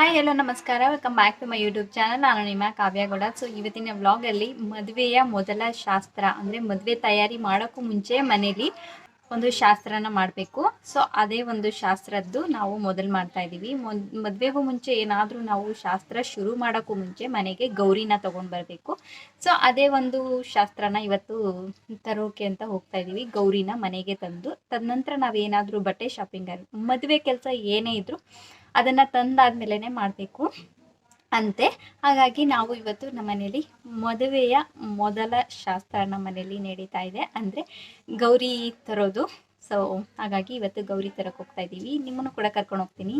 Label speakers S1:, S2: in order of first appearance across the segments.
S1: Hi ಎಲ್ಲೋ ನಮಸ್ಕಾರ. Welcome back to my YouTube channel ನಾನು ನಿಮ್ಮ ಕಾವ್ಯಗೌಡ ಸೊ ಇವತ್ತಿನ ವ್ಲಾಗಲ್ಲಿ ಮದುವೆಯ ಮೊದಲ ಶಾಸ್ತ್ರ, ಅಂದರೆ ಮದುವೆ ತಯಾರಿ ಮಾಡೋಕ್ಕೂ ಮುಂಚೆ ಮನೇಲಿ ಒಂದು ಶಾಸ್ತ್ರನ ಮಾಡಬೇಕು. ಸೊ ಅದೇ ಒಂದು ಶಾಸ್ತ್ರದ್ದು ನಾವು ಮೊದಲು ಮಾಡ್ತಾ ಇದ್ದೀವಿ. ಮದುವೆಗೂ ಮುಂಚೆ ಏನಾದರೂ ನಾವು ಶಾಸ್ತ್ರ ಶುರು ಮಾಡೋಕ್ಕೂ ಮುಂಚೆ ಮನೆಗೆ ಗೌರಿನ ತೊಗೊಂಡು ಬರಬೇಕು. ಸೊ ಅದೇ ಒಂದು ಶಾಸ್ತ್ರನ ಇವತ್ತು ತರೋಕೆ ಅಂತ ಹೋಗ್ತಾ ಇದ್ದೀವಿ. ಗೌರಿನ ಮನೆಗೆ ತಂದು, ತದನಂತರ ನಾವೇನಾದರೂ ಬಟ್ಟೆ ಶಾಪಿಂಗ್ ಮದುವೆ ಕೆಲಸ ಏನೇ ಇದ್ದರೂ ಅದನ್ನು ತಂದಾದ್ಮೇಲೆ ಮಾಡಬೇಕು. ಅಂತೆ. ಹಾಗಾಗಿ ನಾವು ಇವತ್ತು ನಮ್ಮ ಮನೆಯಲ್ಲಿ ಮದುವೆಯ ಮೊದಲ ಶಾಸ್ತ್ರ ನಮ್ಮ ಮನೆಯಲ್ಲಿ ನಡೀತಾ ಇದೆ. ಅಂದರೆ ಗೌರಿ ತರೋದು. ಸೊ ಹಾಗಾಗಿ ಇವತ್ತು ಗೌರಿ ತರಕ್ಕೆ ಹೋಗ್ತಾ ಇದ್ದೀವಿ. ನಿಮ್ಮನ್ನು ಕೂಡ ಕರ್ಕೊಂಡು ಹೋಗ್ತೀನಿ.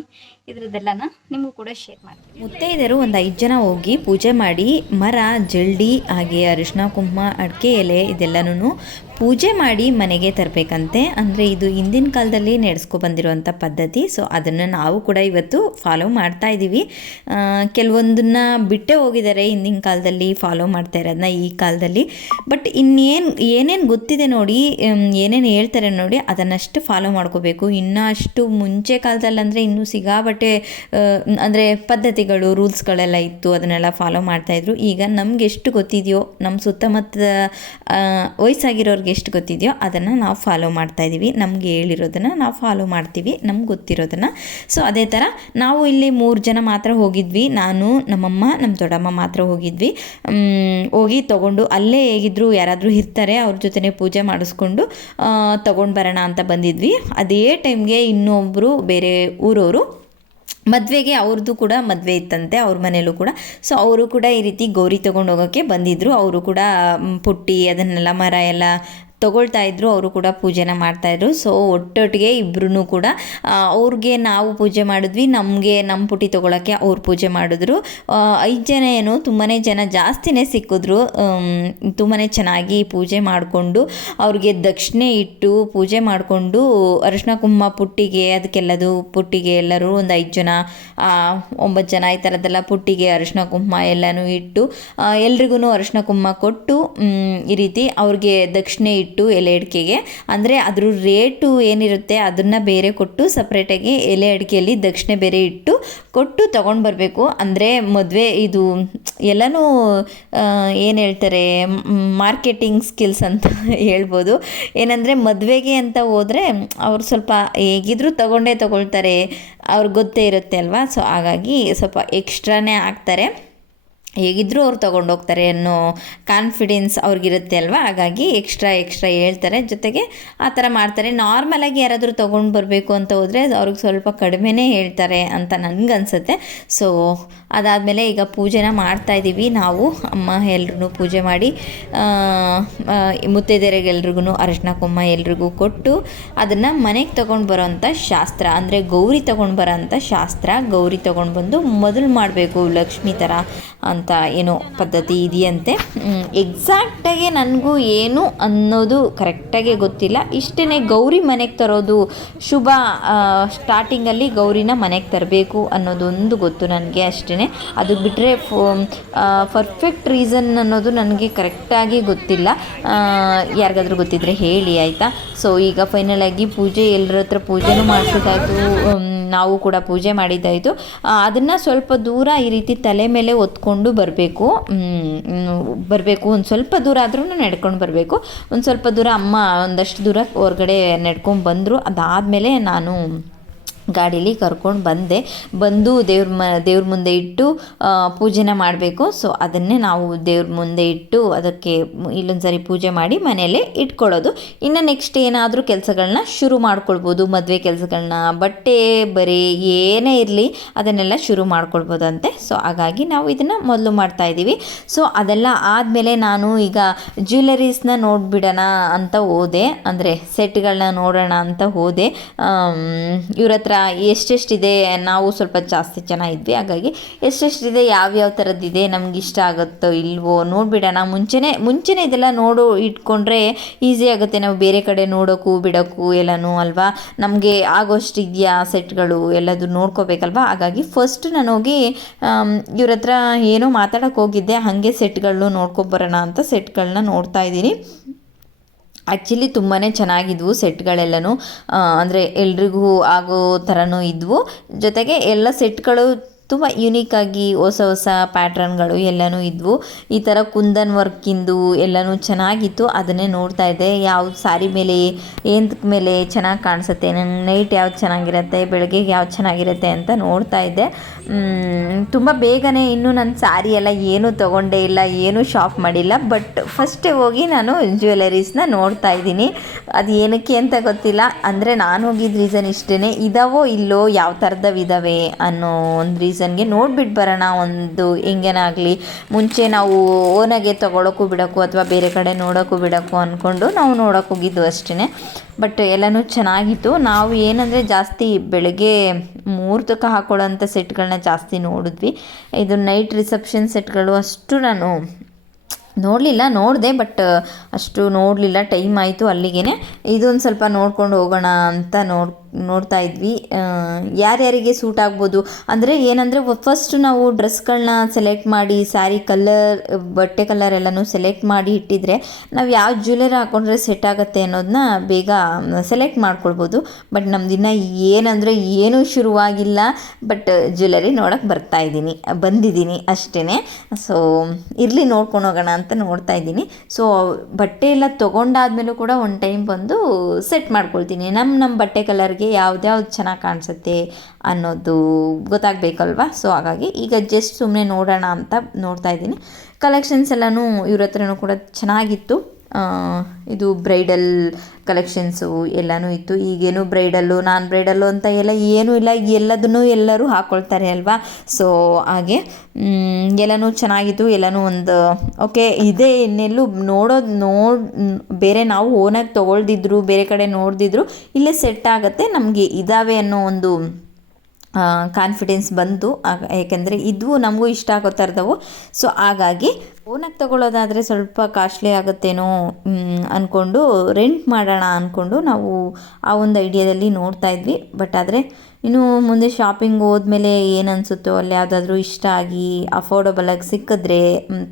S1: ಇದ್ರದ್ದೆಲ್ಲನ ನಿಮಗೂ ಕೂಡ ಶೇರ್ ಮಾಡ್ತೀನಿ.
S2: ಮುತ್ತೈದೆಯರು ಒಂದು ಐದು ಜನ ಹೋಗಿ ಪೂಜೆ ಮಾಡಿ ಮರ, ಜಲ್ಡಿ, ಹಾಗೆ ಅರಿಶಿನ ಕುಂಕುಮ, ಅಡಿಕೆ ಎಲೆ ಇದೆಲ್ಲನೂ ಪೂಜೆ ಮಾಡಿ ಮನೆಗೆ ತರಬೇಕಂತೆ. ಅಂದರೆ ಇದು ಹಿಂದಿನ ಕಾಲದಲ್ಲಿ ನಡೆಸ್ಕೊ ಬಂದಿರುವಂಥ ಪದ್ಧತಿ. ಸೊ ಅದನ್ನು ನಾವು ಕೂಡ ಇವತ್ತು ಫಾಲೋ ಮಾಡ್ತಾ ಇದ್ದೀವಿ ಕೆಲವೊಂದನ್ನು ಬಿಟ್ಟೇ ಹೋಗಿದ್ದಾರೆ ಹಿಂದಿನ ಕಾಲದಲ್ಲಿ ಫಾಲೋ ಮಾಡ್ತಾ ಇರೋದನ್ನ ಈ ಕಾಲದಲ್ಲಿ. ಬಟ್ ಇನ್ನೇನು, ಏನೇನು ಗೊತ್ತಿದೆ ನೋಡಿ ಏನೇನು ಹೇಳ್ತಾರೆ ನೋಡಿ, ಅದನ್ನಷ್ಟು ಫಾಲೋ ಮಾಡ್ಕೋಬೇಕು. ಇನ್ನೂ ಅಷ್ಟು ಮುಂಚೆ ಕಾಲದಲ್ಲಿ ಅಂದರೆ ಇನ್ನೂ ಸಿಗಾಬಟ್ಟೆ ಅಂದರೆ ಪದ್ಧತಿಗಳು ರೂಲ್ಸ್ಗಳೆಲ್ಲ ಇತ್ತು, ಅದನ್ನೆಲ್ಲ ಫಾಲೋ ಮಾಡ್ತಾಯಿದ್ರು ಈಗ ನಮ್ಗೆ ಎಷ್ಟು ಗೊತ್ತಿದೆಯೋ ನಮ್ಮ ಸುತ್ತಮುತ್ತ ವಯಸ್ಸಾಗಿರೋರಿಗೆ ಎಷ್ಟು ಗೊತ್ತಿದೆಯೋ ಅದನ್ನು ನಾವು ಫಾಲೋ ಮಾಡ್ತಾ ಇದ್ದೀವಿ. ನಮಗೆ ಹೇಳಿರೋದನ್ನು ನಾವು ಫಾಲೋ ಮಾಡ್ತೀವಿ. ನಮ್ಗೆ ಗೊತ್ತಿರೋದನ್ನು. ಸೊ ಅದೇ ಥರ ನಾವು ಇಲ್ಲಿ ಮೂರು ಜನ ಮಾತ್ರ ಹೋಗಿದ್ವಿ. ನಾನು, ನಮ್ಮಮ್ಮ, ನಮ್ಮ ದೊಡ್ಡಮ್ಮ ಮಾತ್ರ ಹೋಗಿದ್ವಿ. ಹೋಗಿ ತೊಗೊಂಡು ಅಲ್ಲೇ ಹೇಗಿದ್ರು ಯಾರಾದರೂ ಇರ್ತಾರೆ, ಅವ್ರ ಜೊತೆ ಪೂಜೆ ಮಾಡಿಸ್ಕೊಂಡು ತೊಗೊಂಡು ಬರೋಣ ಅಂತ ಬಂದಿದ್ವಿ. ಅದೇ ಟೈಮ್ಗೆ ಇನ್ನೊಬ್ಬರು ಬೇರೆ ಊರವರು ಮದುವೆಗೆ ಅವ್ರದ್ದು ಕೂಡ ಮದುವೆ ಇತ್ತಂತೆ, ಅವ್ರ ಮನೇಲೂ ಕೂಡ. ಸೊ ಅವರು ಕೂಡ ಈ ರೀತಿ ಗೌರಿ ತೊಗೊಂಡು ಹೋಗೋಕ್ಕೆ ಬಂದಿದ್ದರು ಅವರು ಕೂಡ ಪುಟ್ಟಿ ಅದನ್ನೆಲ್ಲ ಮರ ಎಲ್ಲ ತೊಗೊಳ್ತಾ ಇದ್ರು, ಅವರು ಕೂಡ ಪೂಜೆನ ಮಾಡ್ತಾಯಿದ್ರು ಸೊ ಒಟ್ಟೊಟ್ಟಿಗೆ ಇಬ್ಬರೂ ಕೂಡ ಅವ್ರಿಗೆ ನಾವು ಪೂಜೆ ಮಾಡಿದ್ವಿ, ನಮಗೆ ನಮ್ಮ ಪುಟಿ ತೊಗೊಳಕ್ಕೆ ಅವ್ರು ಪೂಜೆ ಮಾಡಿದ್ರು. ಐದು ಜನ ಏನು ತುಂಬಾ ಜನ ಜಾಸ್ತಿನೇ ಸಿಕ್ಕಿದ್ರು. ತುಂಬಾ ಚೆನ್ನಾಗಿ ಪೂಜೆ ಮಾಡಿಕೊಂಡು, ಅವ್ರಿಗೆ ದಕ್ಷಿಣೆ ಇಟ್ಟು ಪೂಜೆ ಮಾಡಿಕೊಂಡು ಅರಿಶಿನ ಕುಂಭ ಪುಟ್ಟಿಗೆ, ಅದಕ್ಕೆಲ್ಲದು ಪುಟ್ಟಿಗೆ ಎಲ್ಲರೂ ಒಂದು ಐದು ಜನ ಒಂಬತ್ತು ಜನ ಈ ಥರದ್ದೆಲ್ಲ ಪುಟ್ಟಿಗೆ ಅರಿಶಿನ ಕುಂಕುಮ ಎಲ್ಲನೂ ಇಟ್ಟು ಎಲ್ರಿಗೂ ಅರಿಶಿನ ಕುಂಕುಮ ಕೊಟ್ಟು ಈ ರೀತಿ ಅವ್ರಿಗೆ ದಕ್ಷಿಣೆ ಇಟ್ಟು ಇಟ್ಟು ಎಲೆ ಅಡಿಕೆಗೆ. ಅಂದರೆ ಅದ್ರ ರೇಟು ಏನಿರುತ್ತೆ ಅದನ್ನು ಬೇರೆ ಕೊಟ್ಟು ಸಪ್ರೇಟಾಗಿ ಎಲೆ ಅಡಿಕೆಯಲ್ಲಿ ದಕ್ಷಿಣೆ ಬೇರೆ ಇಟ್ಟು ಕೊಟ್ಟು ತೊಗೊಂಡು ಬರಬೇಕು. ಅಂದರೆ ಮದುವೆ ಇದು ಎಲ್ಲನೂ ಏನು ಹೇಳ್ತಾರೆ ಮಾರ್ಕೆಟಿಂಗ್ ಸ್ಕಿಲ್ಸ್ ಅಂತ ಹೇಳ್ಬೋದು. ಏನಂದರೆ ಮದುವೆಗೆ ಅಂತ ಹೋದರೆ ಅವ್ರು ಸ್ವಲ್ಪ ಹೇಗಿದ್ರೂ ತೊಗೊಂಡೇ ತೊಗೊಳ್ತಾರೆ. ಅವ್ರಿಗೆ ಗೊತ್ತೇ ಇರುತ್ತೆ ಅಲ್ವಾ? ಸೊ ಹಾಗಾಗಿ ಸ್ವಲ್ಪ ಎಕ್ಸ್ಟ್ರಾನೇ ಹಾಕ್ತಾರೆ. ಹೇಗಿದ್ದರೂ ಅವ್ರು ತೊಗೊಂಡೋಗ್ತಾರೆ ಅನ್ನೋ ಕಾನ್ಫಿಡೆನ್ಸ್ ಅವ್ರಿಗಿರುತ್ತೆ ಅಲ್ವಾ? ಹಾಗಾಗಿ ಎಕ್ಸ್ಟ್ರಾ ಎಕ್ಸ್ಟ್ರಾ ಹೇಳ್ತಾರೆ. ಜೊತೆಗೆ ಆ ಥರ ಮಾಡ್ತಾರೆ. ನಾರ್ಮಲಾಗಿ ಯಾರಾದರೂ ತೊಗೊಂಡು ಬರಬೇಕು ಅಂತ ಹೋದರೆ ಅವ್ರಿಗೆ ಸ್ವಲ್ಪ ಕಡಿಮೆನೇ ಹೇಳ್ತಾರೆ ಅಂತ ನನಗನ್ಸುತ್ತೆ. ಸೊ ಅದಾದಮೇಲೆ ಈಗ ಪೂಜೆನ ಮಾಡ್ತಾಯಿದ್ದೀವಿ ನಾವು, ಅಮ್ಮ ಎಲ್ರೂ ಪೂಜೆ ಮಾಡಿ ಮುತ್ತೈದೆಯರಿಗೆಲ್ರಿಗೂ ಅರಶಿನ ಕುಮ್ಮ ಎಲ್ರಿಗೂ ಕೊಟ್ಟು ಅದನ್ನು ಮನೆಗೆ ತೊಗೊಂಡು ಬರೋಂಥ ಶಾಸ್ತ್ರ, ಅಂದರೆ ಗೌರಿ ತೊಗೊಂಡು ಬರೋಂಥ ಶಾಸ್ತ್ರ, ಗೌರಿ ತೊಗೊಂಡು ಬಂದು ಮೊದಲು ಮಾಡಬೇಕು ಲಕ್ಷ್ಮಿ ಥರ ಅಂತ ಏನೋ ಪದ್ಧತಿ ಇದೆಯಂತೆ. ಎಕ್ಸಾಕ್ಟಾಗಿ ನನಗೂ ಏನು ಅನ್ನೋದು ಕರೆಕ್ಟಾಗಿ ಗೊತ್ತಿಲ್ಲ. ಇಷ್ಟೇ ಗೌರಿ ಮನೆಗೆ ತರೋದು ಶುಭ ಸ್ಟಾರ್ಟಿಂಗಲ್ಲಿ ಗೌರಿನ ಮನೆಗೆ ತರಬೇಕು ಅನ್ನೋದೊಂದು ಗೊತ್ತು ನನಗೆ ಅಷ್ಟೇ ಅದು ಬಿಟ್ಟರೆ ಪರ್ಫೆಕ್ಟ್ ರೀಸನ್ ಅನ್ನೋದು ನನಗೆ ಕರೆಕ್ಟಾಗಿ ಗೊತ್ತಿಲ್ಲ. ಯಾರಿಗಾದ್ರೂ ಗೊತ್ತಿದ್ದರೆ ಹೇಳಿ, ಆಯಿತಾ? ಸೊ ಈಗ ಫೈನಲಾಗಿ ಪೂಜೆ ಎಲ್ಲರ ಹತ್ರ ಪೂಜೆನೂ ಮಾಡಿಸೋದಾಯಿತು ನಾವು ಕೂಡ ಪೂಜೆ ಮಾಡಿದ್ದಾಯಿತು ಅದನ್ನು ಸ್ವಲ್ಪ ದೂರ ಈ ರೀತಿ ತಲೆ ಮೇಲೆ ಒತ್ಕೊಂಡು ಬರಬೇಕು. ಬರಬೇಕು. ಒಂದು ಸ್ವಲ್ಪ ದೂರ ಆದ್ರೂ ನಡ್ಕೊಂಡು ಬರಬೇಕು. ಒಂದು ಸ್ವಲ್ಪ ದೂರ ಅಮ್ಮ ಒಂದಷ್ಟು ದೂರ ಹೊರಗಡೆ ನಡ್ಕೊಂಡು ಬಂದರು. ಅದಾದಮೇಲೆ ನಾನು ಗಾಡೀಲಿ ಕರ್ಕೊಂಡು ಬಂದೆ. ಬಂದು ದೇವ್ರ ಮ, ದೇವ್ರ ಮುಂದೆ ಇಟ್ಟು ಪೂಜೆನ ಮಾಡಬೇಕು. ಸೊ ಅದನ್ನೇ ನಾವು ದೇವ್ರ ಮುಂದೆ ಇಟ್ಟು ಅದಕ್ಕೆ ಇಲ್ಲೊಂದು ಸರಿ ಪೂಜೆ ಮಾಡಿ ಮನೆಯಲ್ಲೇ ಇಟ್ಕೊಳ್ಳೋದು. ಇನ್ನು ನೆಕ್ಸ್ಟ್ ಏನಾದರೂ ಕೆಲಸಗಳನ್ನ ಶುರು ಮಾಡ್ಕೊಳ್ಬೋದು. ಮದುವೆ ಕೆಲಸಗಳನ್ನ ಬಟ್ಟೆ, ಬರೀ, ಏನೇ ಇರಲಿ ಅದನ್ನೆಲ್ಲ ಶುರು ಮಾಡ್ಕೊಳ್ಬೋದಂತೆ. ಸೊ ಹಾಗಾಗಿ ನಾವು ಇದನ್ನು ಮೊದಲು ಮಾಡ್ತಾ ಇದ್ದೀವಿ. ಸೊ ಅದೆಲ್ಲ ಆದಮೇಲೆ ನಾನು ಈಗ ಜ್ಯುವೆಲರೀಸ್ನ ನೋಡಿಬಿಡೋಣ ಅಂತ ಹೋದೆ. ಅಂದರೆ ಸೆಟ್ಗಳನ್ನ ನೋಡೋಣ ಅಂತ ಹೋದೆ. ಇವ್ರ ಹತ್ರ ಎಷ್ಟೆಷ್ಟಿದೆ ನಾವು ಸ್ವಲ್ಪ ಜಾಸ್ತಿ ಜನ ಇದ್ವಿ. ಹಾಗಾಗಿ ಎಷ್ಟೆಷ್ಟಿದೆ, ಯಾವ್ಯಾವ ಥರದ್ದಿದೆ ನಮ್ಗೆ ಇಷ್ಟ ಆಗುತ್ತೋ ಇಲ್ವೋ ನೋಡಿಬಿಡೋಣ. ಮುಂಚೆನೇ ಮುಂಚೆನೇ ಇದೆಲ್ಲ ನೋಡು, ಇಟ್ಕೊಂಡ್ರೆ ಈಸಿ ಆಗುತ್ತೆ. ನಾವು ಬೇರೆ ಕಡೆ ನೋಡೋಕ್ಕೂ ಬಿಡೋಕ್ಕೂ ಎಲ್ಲನೂ ಅಲ್ವಾ? ನಮಗೆ ಆಗೋಷ್ಟು ಇದೆಯಾ ಸೆಟ್ಗಳು ಎಲ್ಲದು ನೋಡ್ಕೋಬೇಕಲ್ವಾ? ಹಾಗಾಗಿ ಫಸ್ಟ್ ನಾನು ಹೋಗಿ ಇವ್ರ ಹತ್ರ ಏನೋ ಮಾತಾಡೋಕ್ಕೆ ಹೋಗಿದ್ದೆ. ಹಾಗೆ ಸೆಟ್ಗಳನ್ನೂ ನೋಡ್ಕೊಬರೋಣ ಅಂತ ಸೆಟ್ಗಳನ್ನ ನೋಡ್ತಾ ಇದ್ದೀನಿ. ಆ್ಯಕ್ಚುಲಿ ತುಂಬಾ ಚೆನ್ನಾಗಿದ್ವು ಸೆಟ್ಗಳೆಲ್ಲನೂ. ಅಂದರೆ ಎಲ್ರಿಗೂ ಆಗೋ ಥರನೂ ಇದ್ವು. ಜೊತೆಗೆ ಎಲ್ಲ ಸೆಟ್ಗಳು ತುಂಬ ಯುನೀಕಾಗಿ ಹೊಸ ಹೊಸ ಪ್ಯಾಟ್ರನ್ಗಳು ಎಲ್ಲನೂ ಇದ್ವು. ಈ ಥರ ಕುಂದನ್ ವರ್ಕಿಂದು ಎಲ್ಲನೂ ಚೆನ್ನಾಗಿತ್ತು. ಅದನ್ನೇ ನೋಡ್ತಾ ಇದ್ದೆ. ಯಾವ ಸಾರಿ ಮೇಲೆ ಏನಕ್ಕೆ ಮೇಲೆ ಚೆನ್ನಾಗಿ ಕಾಣಿಸುತ್ತೆ ನನ್ನ ನೈಟ್ ಯಾವ್ದು ಚೆನ್ನಾಗಿರುತ್ತೆ ಬೆಳಗ್ಗೆಗೆ ಯಾವ್ದು ಚೆನ್ನಾಗಿರುತ್ತೆ ಅಂತ ನೋಡ್ತಾ ಇದ್ದೆ. ತುಂಬ ಬೇಗನೆ ಇನ್ನೂ ನನ್ನ ಸ್ಯಾರಿ ಎಲ್ಲ ಏನೂ ತೊಗೊಂಡೇ ಇಲ್ಲ, ಏನೂ ಶಾಪ್ ಮಾಡಿಲ್ಲ. ಬಟ್ ಫಸ್ಟೇ ಹೋಗಿ ನಾನು ಜ್ಯುವೆಲರೀಸ್ನ ನೋಡ್ತಾ ಇದ್ದೀನಿ. ಅದು ಏನಕ್ಕೆ ಅಂತ ಗೊತ್ತಿಲ್ಲ. ಅಂದರೆ ನಾನು ಹೋಗಿದ್ದ ರೀಸನ್ ಇಷ್ಟೇ ಇದಾವೋ ಇಲ್ಲೋ, ಯಾವ ಥರದವಿದ್ದಾವೆ ಅನ್ನೋ ಒಂದು ರೀಸನ್ಗೆ ನೋಡ್ಬಿಟ್ಟು ಬರೋಣ ಒಂದು ಹೆಂಗೇನಾಗಲಿ. ಮುಂಚೆ ನಾವು ಓನಾಗೆ ತೊಗೊಳಕ್ಕೂ ಬಿಡೋಕ್ಕೂ ಅಥವಾ ಬೇರೆ ಕಡೆ ನೋಡೋಕ್ಕೂ ಬಿಡೋಕ್ಕೂ ಅಂದ್ಕೊಂಡು ನಾವು ನೋಡೋಕೆ ಹೋಗಿದ್ದು ಅಷ್ಟೇ ಬಟ್ ಎಲ್ಲನೂ ಚೆನ್ನಾಗಿತ್ತು. ನಾವು ಏನಂದರೆ ಜಾಸ್ತಿ ಬೆಳಗ್ಗೆ ಮುಹೂರ್ತಕ್ಕೆ ಹಾಕೊಳ್ಳೋಂಥ ಸೆಟ್ಗಳನ್ನ ಜಾಸ್ತಿ ನೋಡಿದ್ವಿ. ಇದು ನೈಟ್ ರಿಸೆಪ್ಷನ್ ಸೆಟ್ಗಳು ಅಷ್ಟು ನಾನು ನೋಡಲಿಲ್ಲ, ನೋಡಿದೆ ಬಟ್ ಅಷ್ಟು ನೋಡಲಿಲ್ಲ, ಟೈಮ್ ಆಯಿತು ಅಲ್ಲಿಗೆ ಇದೊಂದು ಸ್ವಲ್ಪ ನೋಡ್ಕೊಂಡು ಹೋಗೋಣ ಅಂತ ನೋಡ್ ನೋಡ್ತಾ ಇದ್ವಿ. ಯಾರ್ಯಾರಿಗೆ ಸೂಟ್ ಆಗ್ಬೋದು? ಅಂದರೆ ಏನಂದರೆ ಫಸ್ಟ್ ನಾವು ಡ್ರೆಸ್ಗಳನ್ನ ಸೆಲೆಕ್ಟ್ ಮಾಡಿ ಸ್ಯಾರಿ ಕಲರ್ ಬಟ್ಟೆ ಕಲರ್ ಎಲ್ಲನೂ ಸೆಲೆಕ್ಟ್ ಮಾಡಿ ಇಟ್ಟಿದ್ರೆ ನಾವು ಯಾವ ಜ್ಯುವೆಲರಿ ಹಾಕೊಂಡ್ರೆ ಸೆಟ್ ಆಗುತ್ತೆ ಅನ್ನೋದನ್ನ ಬೇಗ ಸೆಲೆಕ್ಟ್ ಮಾಡ್ಕೊಳ್ಬೋದು. ಬಟ್ ನಮ್ದಿನ್ನ ಏನಂದರೆ ಏನೂ ಶುರುವಾಗಿಲ್ಲ. ಬಟ್ ಜ್ಯುವೆಲರಿ ನೋಡೋಕೆ ಬರ್ತಾ ಇದ್ದೀನಿ. ಬಂದಿದ್ದೀನಿ ಅಷ್ಟೇ ಸೊ ಇರಲಿ ನೋಡ್ಕೊಂಡು ಹೋಗೋಣ ಅಂತ ನೋಡ್ತಾ ಇದ್ದೀನಿ. ಸೊ ಬಟ್ಟೆ ಎಲ್ಲ ತೊಗೊಂಡಾದ್ಮೇಲೂ ಕೂಡ ಒಂದು ಟೈಮ್ ಬಂದು ಸೆಟ್ ಮಾಡ್ಕೊಳ್ತೀನಿ. ನಮ್ಮ ನಮ್ಮ ಬಟ್ಟೆ ಕಲರ್ಗೆ ಯಾವ್ದ್ಯಾವ್ದು ಚೆನ್ನಾಗಿ ಕಾಣಿಸುತ್ತೆ ಅನ್ನೋದು ಗೊತ್ತಾಗಬೇಕಲ್ವಾ? ಸೊ ಹಾಗಾಗಿ ಈಗ ಜಸ್ಟ್ ಸುಮ್ಮನೆ ನೋಡೋಣ ಅಂತ ನೋಡ್ತಾ ಇದ್ದೀನಿ. ಕಲೆಕ್ಷನ್ಸ್ ಎಲ್ಲನೂ ಇವ್ರ ಹತ್ರನೂ ಕೂಡ ಚೆನ್ನಾಗಿತ್ತು. ಇದು ಬ್ರೈಡಲ್ ಕಲೆಕ್ಷನ್ಸು ಎಲ್ಲನೂ ಇತ್ತು. ಈಗೇನು ಬ್ರೈಡಲ್ಲು, ನಾನ್ ಬ್ರೈಡಲ್ಲು ಅಂತ ಎಲ್ಲ ಏನೂ ಇಲ್ಲ. ಎಲ್ಲದನ್ನೂ ಎಲ್ಲರೂ ಹಾಕ್ಕೊಳ್ತಾರೆ ಅಲ್ವಾ? ಸೊ ಹಾಗೆ ಎಲ್ಲನೂ ಚೆನ್ನಾಗಿತ್ತು. ಎಲ್ಲನೂ ಒಂದು, ಓಕೆ, ಇದೇ ಇನ್ನೆಲ್ಲೂ ನೋಡೋದು ನೋಡ್, ಬೇರೆ ನಾವು ಓನಾಗಿ ತೊಗೊಳ್ದಿದ್ರು, ಬೇರೆ ಕಡೆ ನೋಡ್ದಿದ್ರು, ಇಲ್ಲೇ ಸೆಟ್ ಆಗುತ್ತೆ. ನಮಗೆ ಇದಾವೆ ಅನ್ನೋ ಒಂದು ಕಾನ್ಫಿಡೆನ್ಸ್ ಬಂತು. ಯಾಕೆಂದರೆ ಇದು ನಮಗೂ ಇಷ್ಟ ಆಗೋ ಥರದವು. ಸೊ ಹಾಗಾಗಿ ಓನಾಗಿ ತೊಗೊಳ್ಳೋದಾದರೆ ಸ್ವಲ್ಪ ಕಾಸ್ಟ್ಲಿ ಆಗುತ್ತೇನೋ ಅಂದ್ಕೊಂಡು ರೆಂಟ್ ಮಾಡೋಣ ಅಂದ್ಕೊಂಡು ನಾವು ಆ ಒಂದು ಐಡಿಯಾದಲ್ಲಿ ನೋಡ್ತಾ ಇದ್ವಿ. ಬಟ್ ಆದರೆ ಇನ್ನು ಮುಂದೆ ಶಾಪಿಂಗ್ ಹೋದ್ಮೇಲೆ ಏನು ಅನಿಸುತ್ತೋ ಅಲ್ಲಿ ಯಾವುದಾದ್ರೂ ಇಷ್ಟ ಆಗಿ ಅಫೋರ್ಡಬಲಾಗಿ ಸಿಕ್ಕಿದ್ರೆ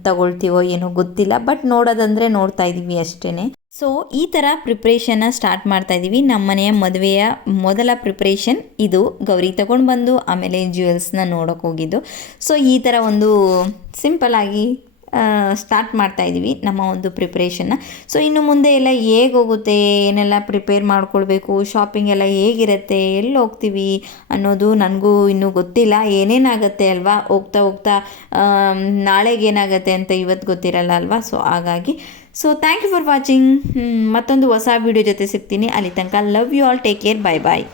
S2: ತಗೊಳ್ತೀವೋ ಏನೋ ಗೊತ್ತಿಲ್ಲ. ಬಟ್ ನೋಡೋದಂದರೆ ನೋಡ್ತಾ ಇದ್ದೀವಿ ಅಷ್ಟೇ ಸೊ ಈ ಥರ ಪ್ರಿಪ್ರೇಷನ್ನ ಸ್ಟಾರ್ಟ್ ಮಾಡ್ತಾ ಇದ್ದೀವಿ. ನಮ್ಮ ಮನೆಯ ಮದುವೆಯ ಮೊದಲ ಪ್ರಿಪ್ರೇಷನ್ ಇದು. ಗೌರಿ ತಗೊಂಡು ಬಂದು ಆಮೇಲೆ ಜ್ಯುವೆಲ್ಸ್ನ ನೋಡೋಕೆ ಹೋಗಿದ್ದು. ಸೊ ಈ ಥರ ಒಂದು ಸಿಂಪಲ್ಲಾಗಿ ಸ್ಟಾರ್ಟ್ ಮಾಡ್ತಾ ಇದ್ದೀವಿ ನಮ್ಮ ಒಂದು ಪ್ರಿಪ್ರೇಷನ್ನ ಸೊ ಇನ್ನು ಮುಂದೆ ಎಲ್ಲ ಹೇಗೆ ಹೋಗುತ್ತೆ, ಏನೆಲ್ಲ ಪ್ರಿಪೇರ್ ಮಾಡ್ಕೊಳ್ಬೇಕು ಶಾಪಿಂಗ್ ಎಲ್ಲ ಹೇಗಿರುತ್ತೆ, ಎಲ್ಲಿ ಹೋಗ್ತೀವಿ ಅನ್ನೋದು ನನಗೂ ಇನ್ನೂ ಗೊತ್ತಿಲ್ಲ. ಏನೇನಾಗುತ್ತೆ ಅಲ್ವಾ? ಹೋಗ್ತಾ ಹೋಗ್ತಾ ನಾಳೆಗೇನಾಗುತ್ತೆ ಅಂತ ಇವತ್ತು ಗೊತ್ತಿರಲ್ಲ ಅಲ್ವಾ? ಸೊ ಹಾಗಾಗಿ so thank you for watching ಮತ್ತೊಂದು ಹೊಸ ವಿಡಿಯೋ ಜೊತೆ ಸಿಗ್ತೀನಿ. ಅಲ್ಲಿ ತನಕ love you all take care bye bye